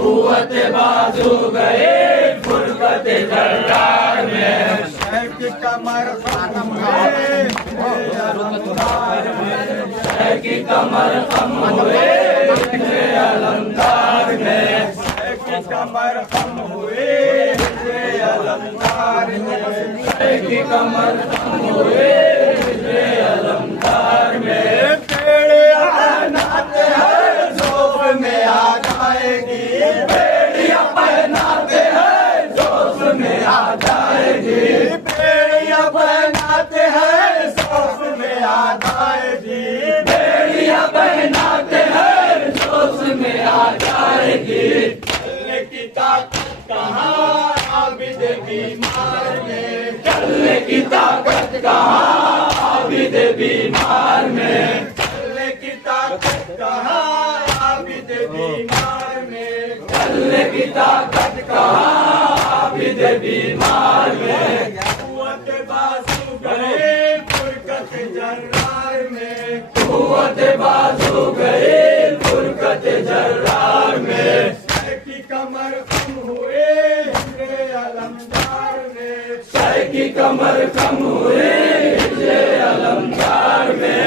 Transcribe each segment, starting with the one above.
कुव्वत बाजू गए फुरकत जर्रार में। शहर की कमर खत्म हुए शहर की कमर कम हुए अलमदार में। शहर की कमर कम हुए अलमदार में। शहर की कमर कम हुए अलमदार में। बेड़ियां पहनाते हैं जोफ में आ जाएगी। बेड़ियां पहनाते हैं जोश में आ जाएगी। बेड़ियां पहनाते हैं जोफ में आ जाएगी। बेड़ियां पहनाते हैं जोश में आ जाएगी। चलने की ताकत कहाँ आबिद बीमार में। चलने की ताकत कहाँ आबिद बीमार में। चलने की ताकत कहाँ आबिद बीमार में। चलने की ताकत कहाँ आबिद बीमार में। कुव्वत बाजू गए फुरकत जर्रार में। कुव्वत बाजू गए फुरकत जर्रार में। शहर की कमर कम हुए हिजरे अलमदार में। शहर की कमर कम हुए हिजरे अलमदार में।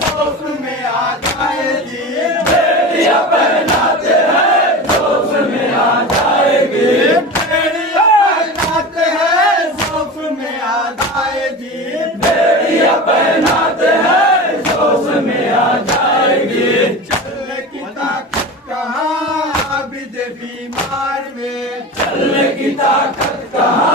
जोश में आ जाएगी। बेड़ियां पहनाते हैं जोश में आ जाएगी। बेड़ियां पहनाते हैं जोश में आ जाएगी। बेड़ियां पहनाते हैं जोश में आ जाएगी। चलने की ताकत कहाँ आबिद बीमार में। चलने की ताकत कहाँ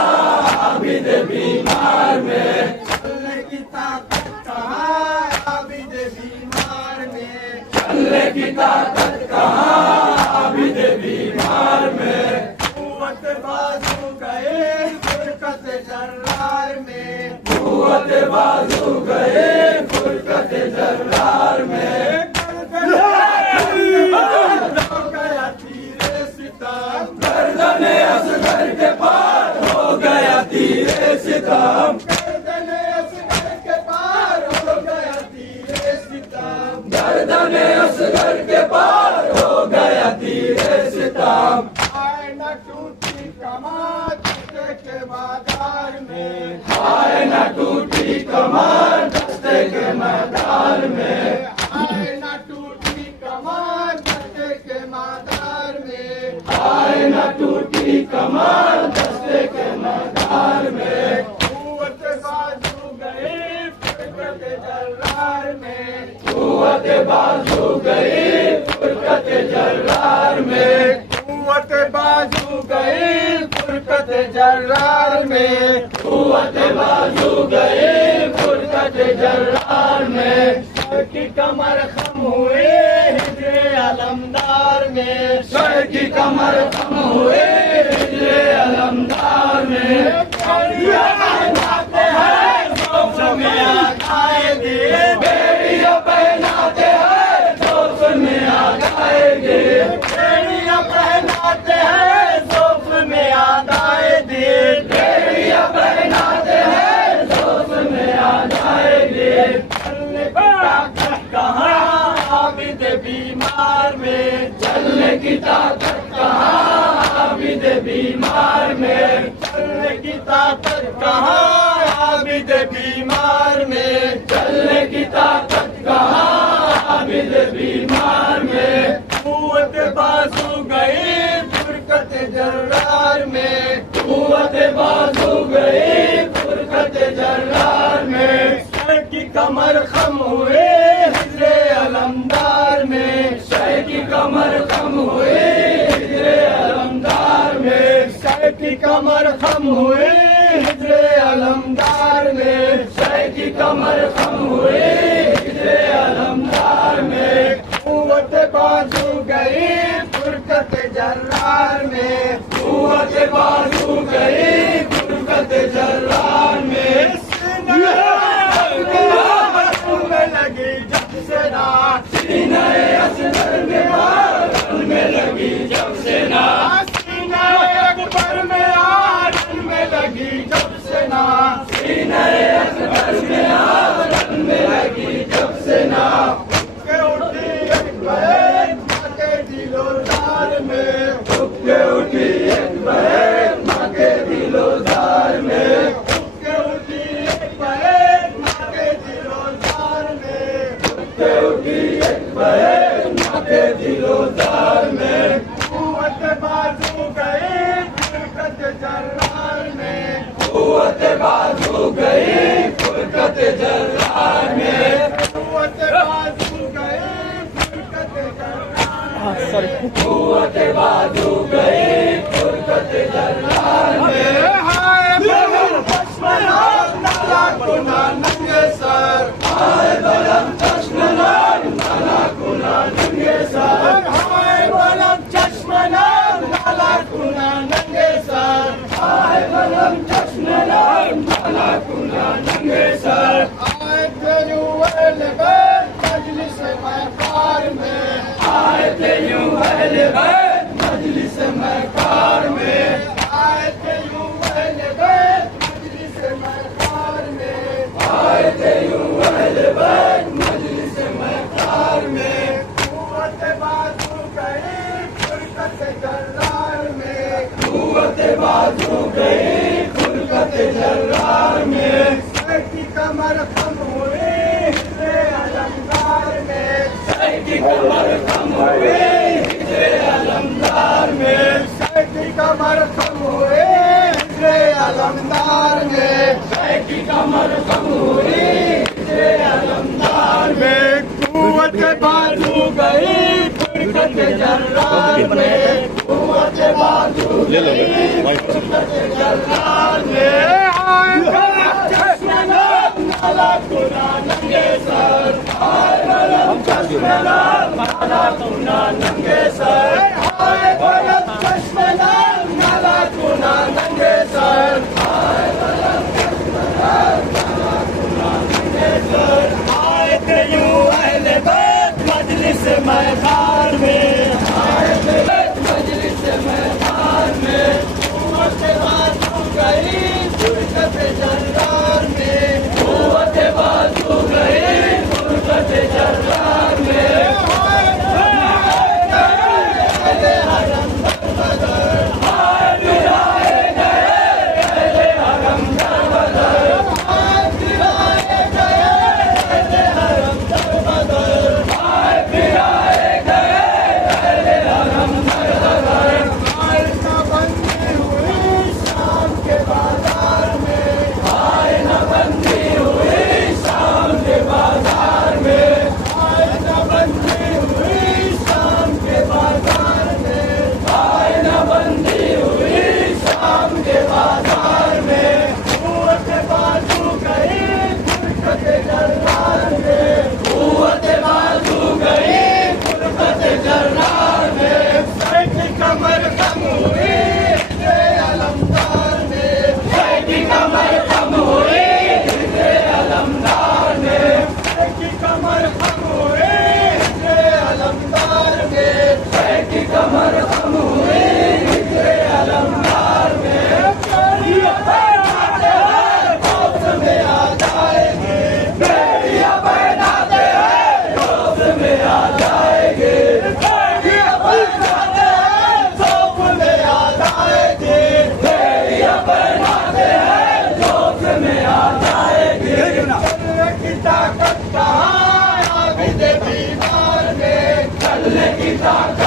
आबिद बीमार में। चलने की ताकत कहाँ आबिद बीमार में। चलने की ताकत कहाँ आबिद बीमार में। कुव्वत बाजू गए फुरकत जर्रार में। कुव्वत बाजू गए फुरकत जर्रार में। हो गया तीरे सितम। गर्दने असगर के पार हो गया तीरे सितम। गर्दने असगर के पार हो गया तीरे सितम। गर्दने असगर के पार हो गया तीरे सितम। आए न टूटी कमान दस्ते के बाजार में। आए न टूटी कमान दस्ते के मैदान में। आए न टूटी कमान दस्ते के मैदान में। आए न टूटी कमान दस्ते के मैदान में। कुव्वत बाजू गए फुरकत जर्रार में। कुव्वत बाजू गई फुरकत जर्रार में। कुव्वत बाजू गए फुरकत जर्रार में। कुव्वत बाजू गई फुरकत जर्रार में। शहर की कमर खम हुए हिजरे अलमदार में। शहर की कमर कम हुए हिजरे अलमदार में। बेड़ियां पहनाते हैं जोश में आ जाएगी। बेड़ियां पहनाते हैं जोश में आ जाएगी। बेड़ियां पहनाते हैं जोश में आ जाएगी। बेड़ियां पहनाते हैं जोश में आ जाएगी। चलने की ताकत कहाँ आबिद बीमार में। चलने की ताकत कहाँ आबिद बीमार में। चलने की ताकत कहाँ आबिद बीमार में। चलने की ताकत कहाँ आबिद बीमार में। कुव्वत बाजू गई फुरकत जर्रार में। कुव्वत बाजू गई फुरकत जर्रार में। शहर की कमर खम हुए हिजरे अलमदार में। शहर की कमर कम हुए हिजरे अलमदार में। शहर की कमर खम हुए हिजरे अलमदार में। शहर की कमर कम हुए हिजरे अलमदार में। कुव्वत बाजू गई फुरकत जर्रार में। कुव्वत बाजू गई फुरकत जर्रार में। में लगी जब से ना सीने असगर में आरन में लगी जब से ना। सीने अकबर में आरन में लगी जब से ना। सीने असगर में आरन में लगी जब से ना। के उठी अकबर कुव्वत बाजू गई फुरकत जलाल में। हाय बलम चश्मनार नाला कुना नंगे सर, हाय बलम चश्मनार नाला कुना नंगे सर, हाय बलम चश्मनार नाला कुना नंगे सर, हाय बलम चश्मनार नाला कुना नंगे सर। आए थे यूं अहले बैत मजलिस महकार में, आए थे यूं अहले बैत मजलिस महकार में, आए थे यूं अहले बैत मजलिस महकार में, आए थे यूं अहले बैत मजलिस महकार में। कुव्वत बाजू गई फुरकत जलाल में, कुव्वत बाजू गई फुरकत जलाल में। सर की कमर खम हुई हिजरे अलंकार में, सर की कमर कम हुई हिजरे अलमदार में, सर की कमर खम हुई हिजरे अलंकार में, सर की कमर कम हुई हिजरे अलमदार में। कुव्वत बाजू गई फुरकत जलाल में, कुव्वत बाजू गई फुरकत जलाल में। हाय बलम चश्मनार नाला कुना नंगे सर, हाय बलम चश्मनार नाला कुना नंगे सर, हाय बलम चश्मनार नाला कुना नंगे सर, हाय बलम चश्मनार नाला कुना नंगे सर। आए थे यूं अहले बैत मजलिस महकार में, आए थे मजलिस महकार में। कुव्वत बाजू गई फुरकत जलाल में, कुव्वत बाजू गई फुरकत जलाल में। हाय बिराए गए अहले हरम दरबदर, हाय बिराए गए अहले हरम दरबदर, हाय बिराए गए अहले हरम दरबदर, हाय बिराए गए अहले हरम दरबदर। हाय नबंदी हुई शाम के बाजार में, हाय नबंदी हुई शाम के बाजार में, हाय नबंदी हुई शाम के बाजार में, हाय नबंदी हुई शाम के बाजार में। कुव्वत बाजू गई फुरकत जलाल में, कुव्वत बाजू गई फुरकत जलाल में, सर की कमर कम हुई हिजरे अलमदार में, सर की कमर कम हुई हिजरे अलमदार में, सर की कमर कम हुई हिजरे अलमदार में, सर की कमर कम हुई हिजरे अलमदार में। बेड़ियां बनाते हैं खौफ में आ जाएंगे, बेड़ियां बनाते हैं खौफ में आ जाएंगे, बेड़ियां बनाते हैं खौफ में आ जाएंगे, बेड़ियां बनाते हैं खौफ में आ जाएंगे। चलने की ताकत कहाँ आबिद दीवार में, चलने की ताकत